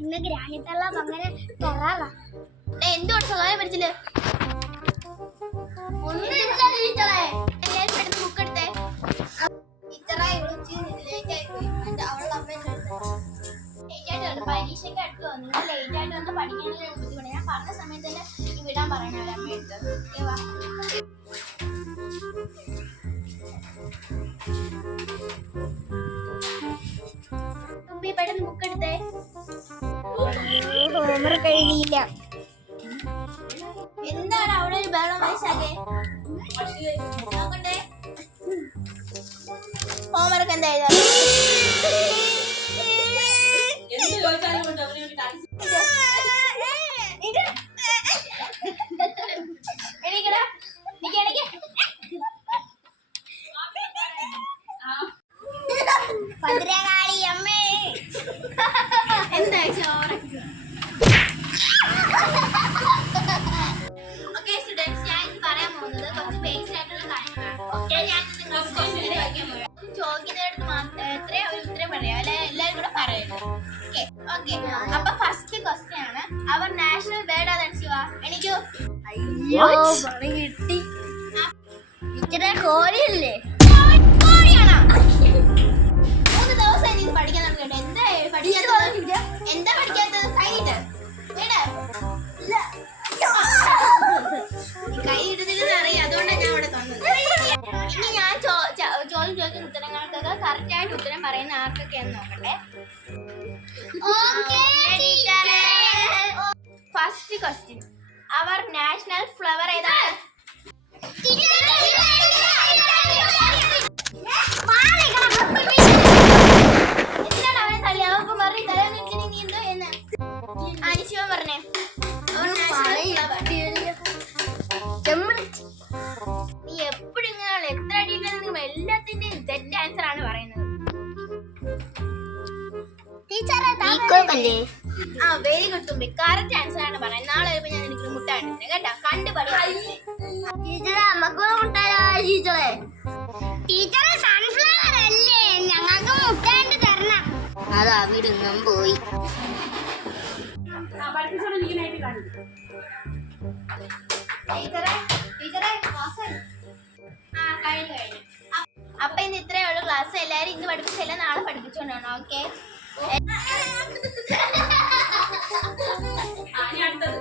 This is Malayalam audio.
ഇന്ന് ഗ്രാനിത്തല്ല അങ്ങനെ കയറാറാ എന്തുകൊണ്ട് സഹായം പഠിച്ചില്ല പരീക്ഷയ്ക്ക് അടുത്ത് വന്നു നിങ്ങൾ ലേറ്റ് ആയിട്ട് വന്ന് പഠിക്കാനുള്ള ബുദ്ധിമുട്ട് ഞാൻ പറഞ്ഞ സമയത്ത് തന്നെ വിടാൻ പറയണ അമ്മ എടുത്ത് തുമ്പി പെട്ടെന്ന് ബുക്ക് എടുത്തേ ഹോംവർക്ക് എഴുതിയില്ല എന്താണ് അവിടെ ഒരു ബഹളം വയസ്സാകെ നോക്കട്ടെ ഹോംവർക്ക് എന്താ എഴുതാ ഭദ്രകാളി അമ്മേ എന്താ ചോറ് ഓക്കെ സ്റ്റുഡൻസ് ഞാൻ ഇത് പറയാൻ പോകുന്നത് കുറച്ച് ബേസിക് ആയിട്ടുള്ള കാര്യങ്ങളാണ് ഓക്കെ ഞാൻ ചോദിക്കുന്നതിനടുത്ത് മാത്രം എത്രയും ഒരു ഉത്തരം പറയാം അല്ലെ എല്ലാവരും കൂടെ പറയുന്നത് ഓക്കെ ഓക്കെ അപ്പൊ ഫസ്റ്റ് ക്വസ്റ്റ്യൻ ആണ് അവർ നാഷണൽ ബേർഡ് ഏതാണ് ശിവ എനിക്കോ കിട്ടി ഇച്ചിരി കോഴിയല്ലേ കോഴിയാണോ 3 ദിവസം ഇത് പഠിക്കാൻ തുടങ്ങിയിട്ട് എന്താ പഠിക്കാത്തത് എന്താ പഠിക്കാത്തത് കഴിഞ്ഞിട്ട് കൈ ഇടുന്നില്ലെന്ന് അറിയാം അതുകൊണ്ടാണ് ഞാൻ ഇവിടെ തന്നത് ഇനി ഞാൻ ചോദ്യം ചോദിക്കുന്ന ഉത്തരങ്ങൾക്കൊക്കെ കറക്റ്റ് ആയിട്ട് ഉത്തരം പറയുന്ന ആർക്കൊക്കെയാന്ന് നോക്കട്ടെ ഫസ്റ്റ് ക്വസ്റ്റ്യൻ അവർ നാഷണൽ ഫ്ലവർ ഏതാണ് എന്താണ് അവനെ തള്ളി അവർക്ക് പറഞ്ഞു തരാൻ നീ എന്തോ എന്ന് അനിശിവൻ പറഞ്ഞേ നീ എപ്പോഴും ഇങ്ങനെയുള്ള എത്ര അടിയിലും എല്ലാത്തിന്റെയും തെറ്റ് ആൻസർ ആണ് പറയുന്നത് ആ വെരി ഗുഡ് തുമ്പി കറക്റ്റ് ആൻസർ ആണ് പറയുന്നത് നാളെ വരുമ്പോ ഞാൻ എനിക്ക് മുട്ട കണ്ടിട്ടുണ്ട് കേട്ടോ കണ്ടു ടീച്ചറെ സൺഫ്ലവർ അല്ലേ ഞങ്ങൾക്ക് മുട്ടാണ്ട് തരണം അത് അവിടുന്നും പോയി അപ്പൊ ഇന്ന് ഇത്രയേ ഉള്ളൂ ക്ലാസ് എല്ലാരും ഇന്ന് പഠിപ്പിച്ചല്ല നാളെ പഠിപ്പിച്ചോണ്ടാണ് ഓക്കെ അടുത്തത്